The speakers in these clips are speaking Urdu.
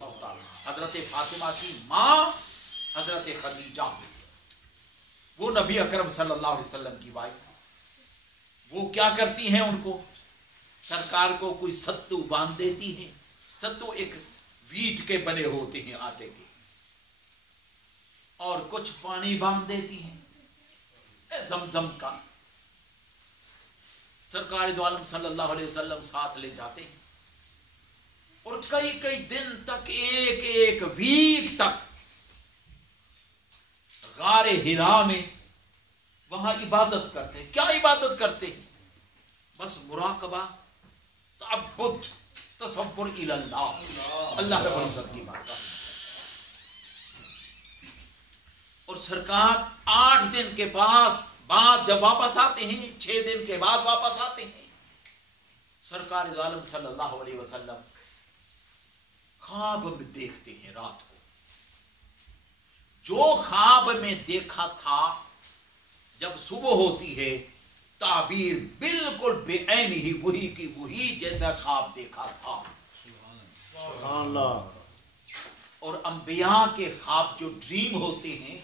حضرت فاطمہ کی ماں حضرت خدیجہ، وہ نبی اکرم صلی اللہ علیہ وسلم کی وائف، وہ کیا کرتی ہیں؟ ان کو سرکار کو کوئی ستو باندھ دیتی ہیں. ستو ایک ویٹ کے بنے ہوتے ہیں آٹے کے، اور کچھ پانی باندھ دیتی ہیں زمزم کا. سرکار دو عالم صلی اللہ علیہ وسلم ساتھ لے جاتے ہیں، اور کئی کئی دن تک، ایک ایک ویک تک غار ہرا میں وہاں عبادت کرتے ہیں. کیا عبادت کرتے ہیں؟ بس مراقبہ، تعبد، تصور الی اللہ، اللہ رب العزت کی بات. اور سرکار 8 دن کے بعد جب واپس آتے ہیں، 6 دن کے بعد واپس آتے ہیں، سرکار دو عالم صلی اللہ علیہ وسلم خواب میں دیکھتے ہیں رات کو. جو خواب میں دیکھا تھا جب صبح ہوتی ہے تعبیر بالکل بے عین ہی وہی کی وہی جیسا خواب دیکھا تھا. سبحان اللہ. اور انبیاء کے خواب جو ڈریم ہوتے ہیں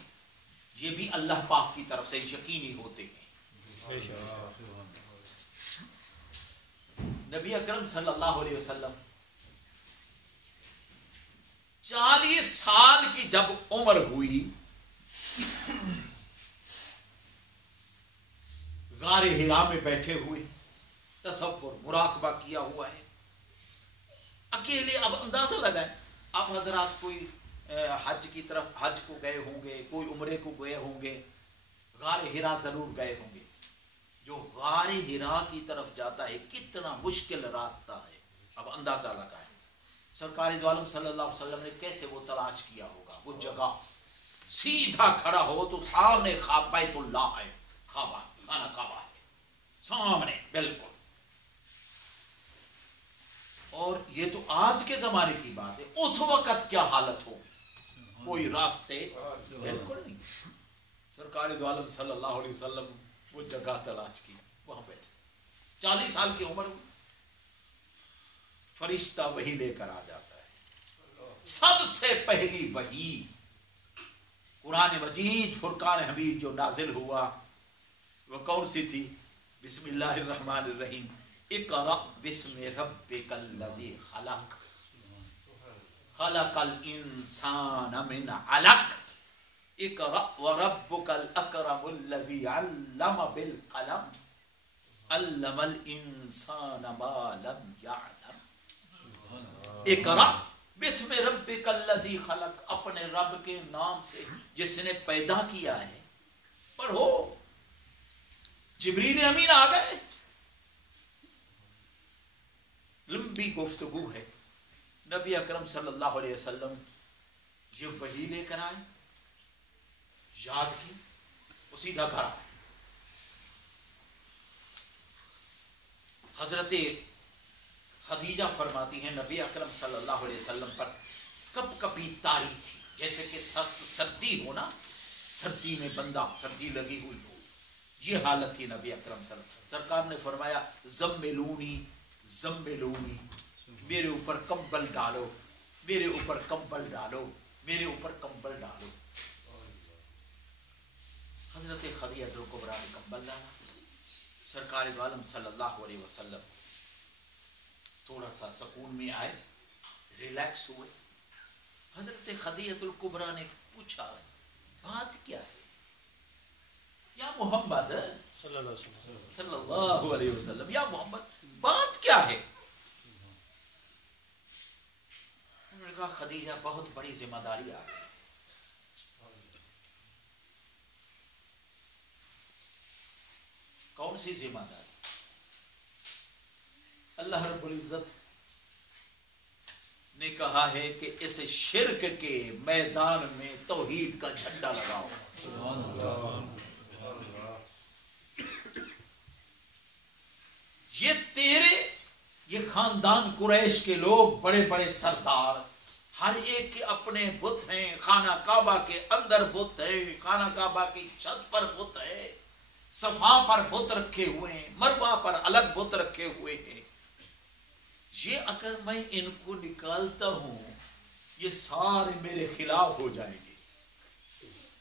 یہ بھی اللہ پاک کی طرف سے یقینی ہوتے ہیں. نبی اکرم صلی اللہ علیہ وسلم 40 سال کی جب عمر ہوئی، غار ہرا میں بیٹھے ہوئے، تصور مراقبہ کیا ہوا ہے اکیلے. اب اندازہ لگائیں، آپ حضرات کوئی حج کی طرف حج کو گئے ہوں گے، کوئی عمرے کو گئے ہوں گے، غار ہرا ضرور گئے ہوں گے. جو غار ہرا کی طرف جاتا ہے کتنا مشکل راستہ ہے. اب اندازہ لگائیں سرکار دو عالم صلی اللہ علیہ وسلم نے کیسے وہ تلاش کیا ہوگا. وہ جگہ سیدھا کھڑا ہو تو سامنے بیت اللہ ہے، خانہ کعبہ ہے سامنے بالکل. اور یہ تو آج کے زمانے کی بات ہے، اس وقت کیا حالت ہو، کوئی راستے بالکل نہیں. سرکار دو عالم صلی اللہ علیہ وسلم وہ جگہ تلاش کی، وہاں بیٹھے. 40 سال کی عمر میں فرشتہ وہی لے کر آ جاتا ہے. سب سے پہلی وحی قرآن مجید فرقان حمید جو نازل ہوا وہ کون سی تھی؟ بسم اللہ الرحمن الرحیم، اقرأ بسم ربک الذی خلق، خلق الانسان من علق، اقرأ وربک الاکرم الذی علم بالقلم، علم الانسان ما لم یعلم. اقرأ بسم ربک الذی خلق، اپنے رب کے نام سے جس نے پیدا کیا ہے پڑھو. جبریل امین آ گئے، لمبی گفتگو ہے. نبی اکرم صلی اللہ علیہ وسلم یہ وحی لے کر آئے، یاد کی، وہ سیدھا گھر آئے. حضرت خدیجہ فرماتی ہیں نبی اکرم صلی اللہ علیہ وسلم پر کب کبھی تاری تھی، جیسے کہ سخت سردی ہو نا، سردی میں بندہ سردی لگی ہوئی ہو، یہ حالت تھی نبی اکرم صلی اللہ علیہ وسلم. سرکار نے فرمایا زملونی زملونی، میرے اوپر کمبل ڈالو، میرے اوپر کمبل ڈالو، میرے اوپر کمبل ڈالو. حضرت خدیجہ کبریٰ نے کمبل ڈالا. سرکار دو عالم صلی اللہ علیہ وسلم تھوڑا سا سکون میں آئے، ریلیکس ہوئے. حضرت خدیجہ کبریٰ نے پوچھا بات کیا ہے یا محمد صلی اللہ علیہ وسلم، یا محمد بات کیا ہے؟ انہوں نے کہا خدیجہ بہت بڑی ذمہ داری آ گئی. کون سی ذمہ داری؟ اللہ رب العزت نے کہا ہے کہ اس شرک کے میدان میں توحید کا جھنڈا لگاؤ. یہ خاندان قریش کے لوگ بڑے بڑے سردار، ہر ایک کے اپنے بت ہیں. خانہ کعبہ کے اندر بت ہے، خانہ کعبہ کی چھت پر بت ہے، صفا پر بت رکھے ہوئے ہیں، مروہ پر الگ بت رکھے ہوئے ہیں. یہ اگر میں ان کو نکالتا ہوں یہ سارے میرے خلاف ہو جائیں گے،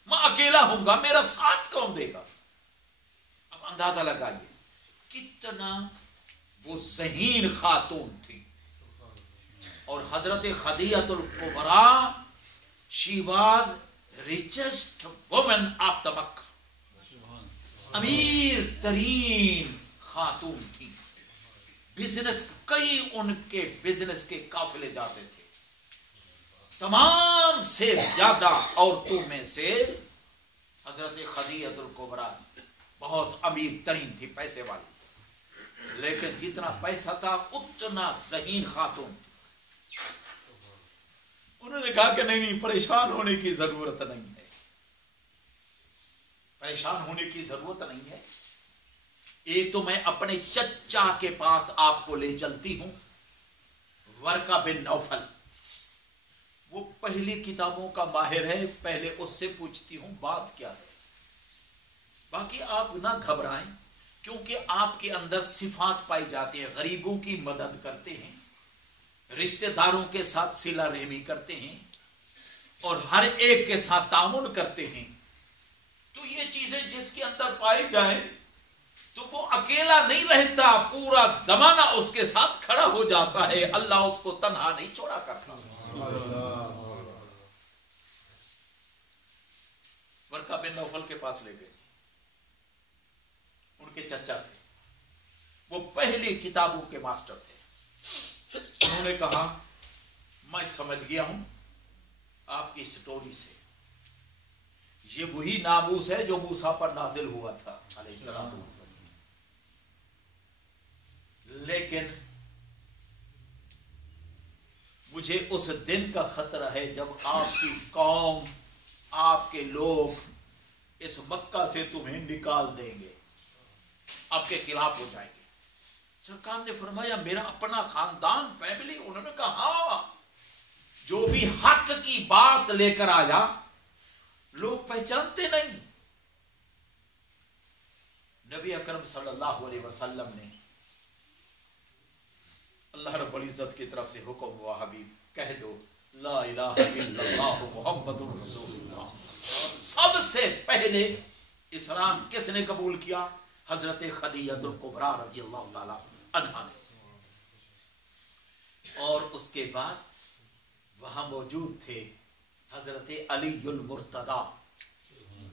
میں اکیلا ہوں گا، میرا ساتھ کون دے گا؟ اب اندازہ لگائیے کتنا وہ ذہین خاتون تھی. اور حضرت خدیجہ الکبریٰ she was richest woman of the Mecca, امیر ترین خاتون تھی. بزنس کئی ان کے بزنس کے قافلے جاتے تھے. تمام سے زیادہ عورتوں میں سے حضرت خدیجہ الکبریٰ بہت امیر ترین تھی، پیسے والی. لیکن جتنا پیسہ تھا اتنا ذہین خاتون. انہوں نے کہا کہ نہیں، پریشان ہونے کی ضرورت نہیں ہے، پریشان ہونے کی ضرورت نہیں ہے. ایک تو میں اپنے چچا کے پاس آپ کو لے چلتی ہوں، ورقہ بن نوفل، وہ پہلی کتابوں کا ماہر ہے، پہلے اس سے پوچھتی ہوں بات کیا ہے. باقی آپ نہ گھبرائیں، کیونکہ آپ کے اندر صفات پائی جاتی ہیں. غریبوں کی مدد کرتے ہیں، رشتہ داروں کے ساتھ صلہ رحمی کرتے ہیں، اور ہر ایک کے ساتھ تعاون کرتے ہیں. تو یہ چیزیں جس کے اندر پائی جائیں تو وہ اکیلا نہیں رہتا، پورا زمانہ اس کے ساتھ کھڑا ہو جاتا ہے. اللہ اس کو تنہا نہیں چھوڑا کرتا. ورقہ بن نوفل کے پاس لے گئے، ان کے چچا تھے، وہ پہلی کتابوں کے ماسٹر تھے. انہوں نے کہا میں سمجھ گیا ہوں آپ کی سٹوری سے، یہ وہی ناموس ہے جو موسیٰ پر نازل ہوا تھا علیہ السلام. لیکن مجھے اس دن کا خطرہ ہے جب آپ کی قوم، آپ کے لوگ اس مکہ سے تمہیں نکال دیں گے، آپ کے خلاف ہو جائیں گے. سرکار نے فرمایا میرا اپنا خاندان، فیملی. انہوں نے کہا ہاں، جو بھی حق کی بات لے کر آیا لوگ پہچانتے نہیں. نبی اکرم صلی اللہ علیہ وسلم نے اللہ رب العزت کی طرف سے حکم ہوا حبیب کہہ دو لا الہ الا اللہ محمد رسول اللہ. سب سے پہلے اسلام کس نے قبول کیا؟ حضرت خدیجہ الکبریٰ رضی اللہ تعالی عنہا نے. اور اس کے بعد وہاں موجود تھے حضرت علی المرتضی،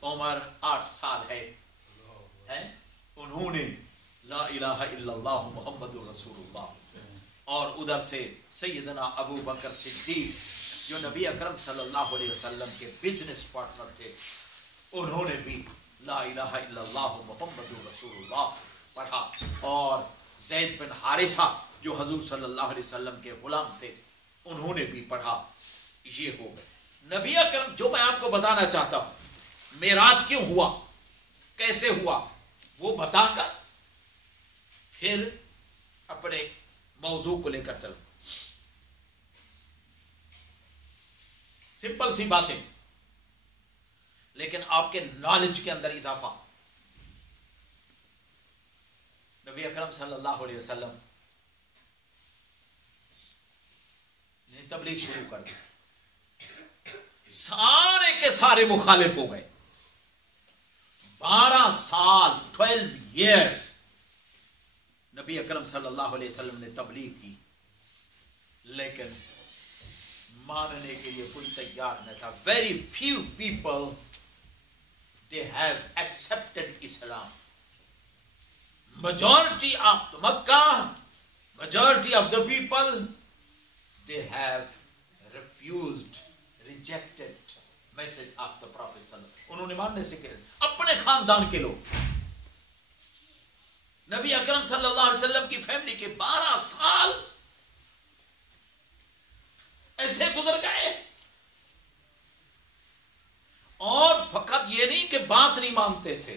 عمر 8 سال ہے، انہوں نے لا الہ الا اللہ محمد رسول اللہ. اور ادھر سے سیدنا ابو بکر صدیق جو نبی اکرم صلی اللہ علیہ وسلم کے بزنس پارٹنر تھے، انہوں نے بھی لا الہ الا اللہ محمد رسول اللہ پڑھا. اور زید بن حارثہ جو حضور صلی اللہ علیہ وسلم کے غلام تھے، انہوں نے بھی پڑھا. یہ ہو گئے نبی اکرم. جو میں آپ کو بتانا چاہتا ہوں معراج کیوں ہوا، کیسے ہوا، وہ بتا کر پھر اپنے موضوع کو لے کر چلو. سمپل سی باتیں، لیکن آپ کے نالج کے اندر اضافہ. نبی اکرم صلی اللہ علیہ وسلم نے تبلیغ شروع کر دی، سارے کے سارے مخالف ہو گئے. 12 سال 12 years نبی اکرم صلی اللہ علیہ وسلم نے تبلیغ کی، لیکن ماننے کے لیے کوئی تیار نہ تھا. Very few people they have accepted Islam. Majority of the Makkah, majority of the people, they have refused, rejected message of the Prophet sallallahu alaihi wasallam. انہوں نے ماننے سے کہ اپنے خاندان کے لوگ نبی اکرم صلی اللہ علیہ وسلم کی فیملی کے 12 سال ایسے گزر گئے. اور فقط یہ نہیں کہ بات نہیں مانتے تھے،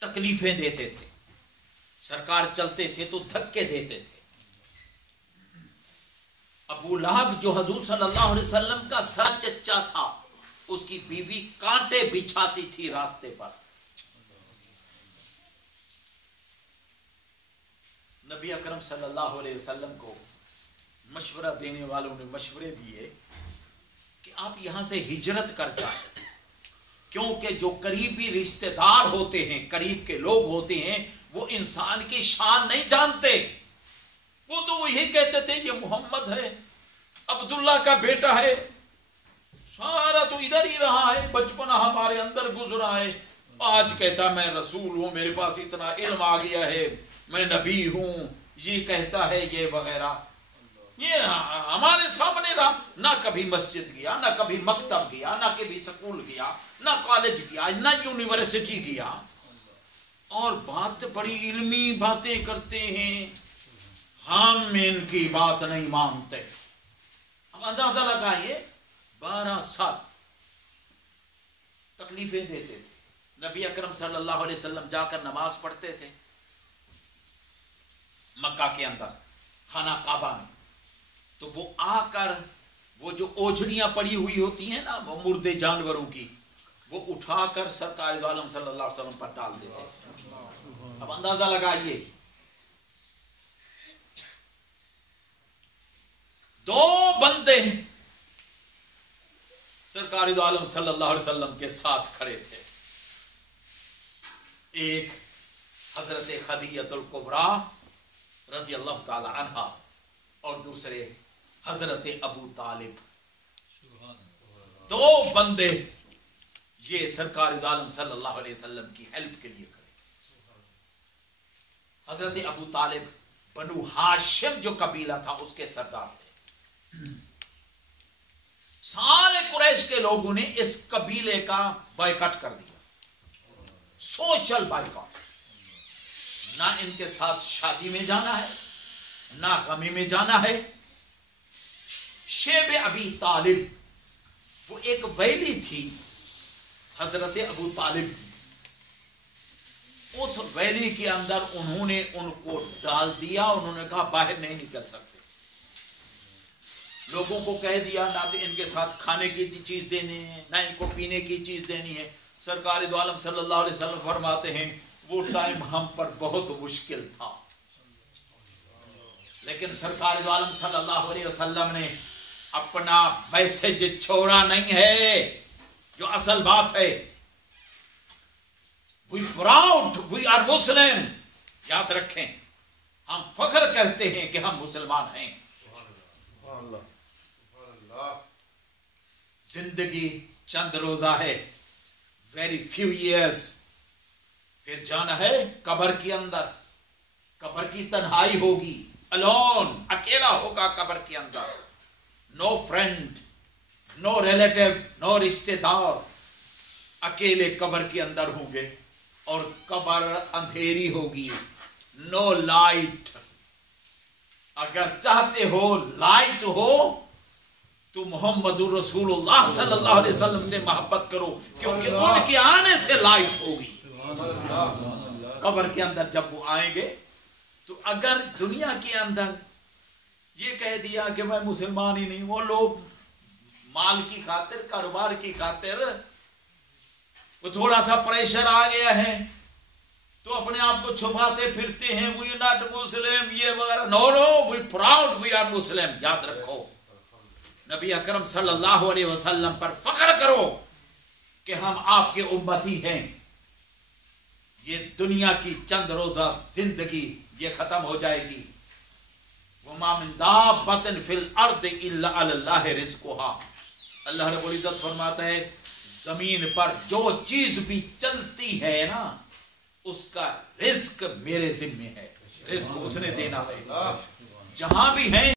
تکلیفیں دیتے تھے. سرکار چلتے تھے تو دھکے دیتے تھے. ابو لہب جو حضور صلی اللہ علیہ وسلم کا سر چچا تھا، اس کی بیوی کانٹے بچھاتی تھی راستے پر. نبی اکرم صلی اللہ علیہ وسلم کو مشورہ دینے والوں نے مشورے دیے کہ آپ یہاں سے ہجرت کر جائیں، کیونکہ جو قریبی رشتہ دار ہوتے ہیں، قریب کے لوگ ہوتے ہیں، وہ انسان کی شان نہیں جانتے. وہ تو وہی کہتے تھے یہ محمد ہے، عبداللہ کا بیٹا ہے، سارا تو ادھر ہی رہا ہے، بچپنا ہمارے اندر گزرا ہے، آج کہتا میں رسول ہوں، میرے پاس اتنا علم آ گیا ہے، میں نبی ہوں، یہ کہتا ہے یہ وغیرہ. یہ ہمارے سامنے رہا، نہ کبھی مسجد گیا، نہ کبھی مکتب گیا، نہ کبھی سکول گیا، نہ کالج گیا، نہ یونیورسٹی گیا، اور بات بڑی علمی باتیں کرتے ہیں. ہم ان کی بات نہیں مانتے. اب اندازہ لگائیے 12 سال تکلیفیں دیتے تھے. نبی اکرم صلی اللہ علیہ وسلم جا کر نماز پڑھتے تھے مکہ کے اندر خانہ کعبہ میں، تو وہ آ کر وہ جو اوجھڑیاں پڑی ہوئی ہوتی ہیں نا وہ مردے جانوروں کی، وہ اٹھا کر سرکار دو عالم صلی اللہ علیہ وسلم پر ڈال دیتے. اب اندازہ لگائیے 2 بندے سرکار دو عالم صلی اللہ علیہ وسلم کے ساتھ کھڑے تھے. ایک حضرت خدیجہ الکبریٰ رضی اللہ تعالی عنہا اور دوسرے حضرت ابو طالب. 2 بندے یہ سرکار دو عالم صلی اللہ علیہ وسلم کی ہیلپ کے لیے کھڑے. حضرت ابو طالب بنو ہاشم جو قبیلہ تھا اس کے سردار تھے. سارے قریش کے لوگوں نے اس قبیلے کا بائیکاٹ کر دیا، سوشل بائیکاٹ. نہ ان کے ساتھ شادی میں جانا ہے، نہ غمی میں جانا ہے. شیب ابی طالب وہ ایک ویلی تھی حضرت ابو طالب کی، اس ویلی کے اندر انہوں نے ان کو ڈال دیا. انہوں نے کہا باہر نہیں نکل سکتے. لوگوں کو کہہ دیا نہ تو ان کے ساتھ کھانے کی چیز دینی ہے، نہ ان کو پینے کی چیز دینی ہے. سرکار دو عالم صلی اللہ علیہ وسلم فرماتے ہیں وہ ٹائم ہم پر بہت مشکل تھا، لیکن سرکار دو عالم صلی اللہ علیہ وسلم نے اپنا میسج چھوڑا نہیں ہے. جو اصل بات ہے we proud we are Muslim. یاد رکھیں ہم فخر کرتے ہیں کہ ہم مسلمان ہیں. زندگی چند روزہ ہے، very few years، پھر جانا ہے قبر کے اندر. قبر کی تنہائی ہوگی، alone، اکیلا ہوگا قبر کے اندر. no friend، no relative، no رشتے دار، اکیلے قبر کے اندر ہوں گے اور قبر اندھیری ہوگی. no light. اگر چاہتے ہو لائٹ ہو تو محمد رسول اللہ صلی اللہ علیہ وسلم سے محبت کرو، کیونکہ ان کے آنے سے لائٹ ہوگی. قبر کے اندر جب وہ آئیں گے تو اگر دنیا کے اندر یہ کہہ دیا کہ میں مسلمان ہی نہیں، وہ لوگ مال کی خاطر، کاروبار کی خاطر وہ تھوڑا سا پریشر آ گیا ہے تو اپنے آپ کو چھپاتے پھرتے ہیں we are not Muslim یہ وغیرہ. no we proud we are Muslim. یاد رکھو نبی اکرم صلی اللہ علیہ وسلم پر فخر کرو کہ ہم آپ کے امتی ہیں. یہ دنیا کی چند روزہ زندگی یہ ختم ہو جائے گی. وما من دابۃ فی الارض الا علی اللہ رزقها. اللہ رب العزت فرماتا ہے زمین پر جو چیز بھی چلتی ہے نا اس کا رزق میرے ذمہ ہے. رزق اس نے دینا ہے. جہاں بھی ہیں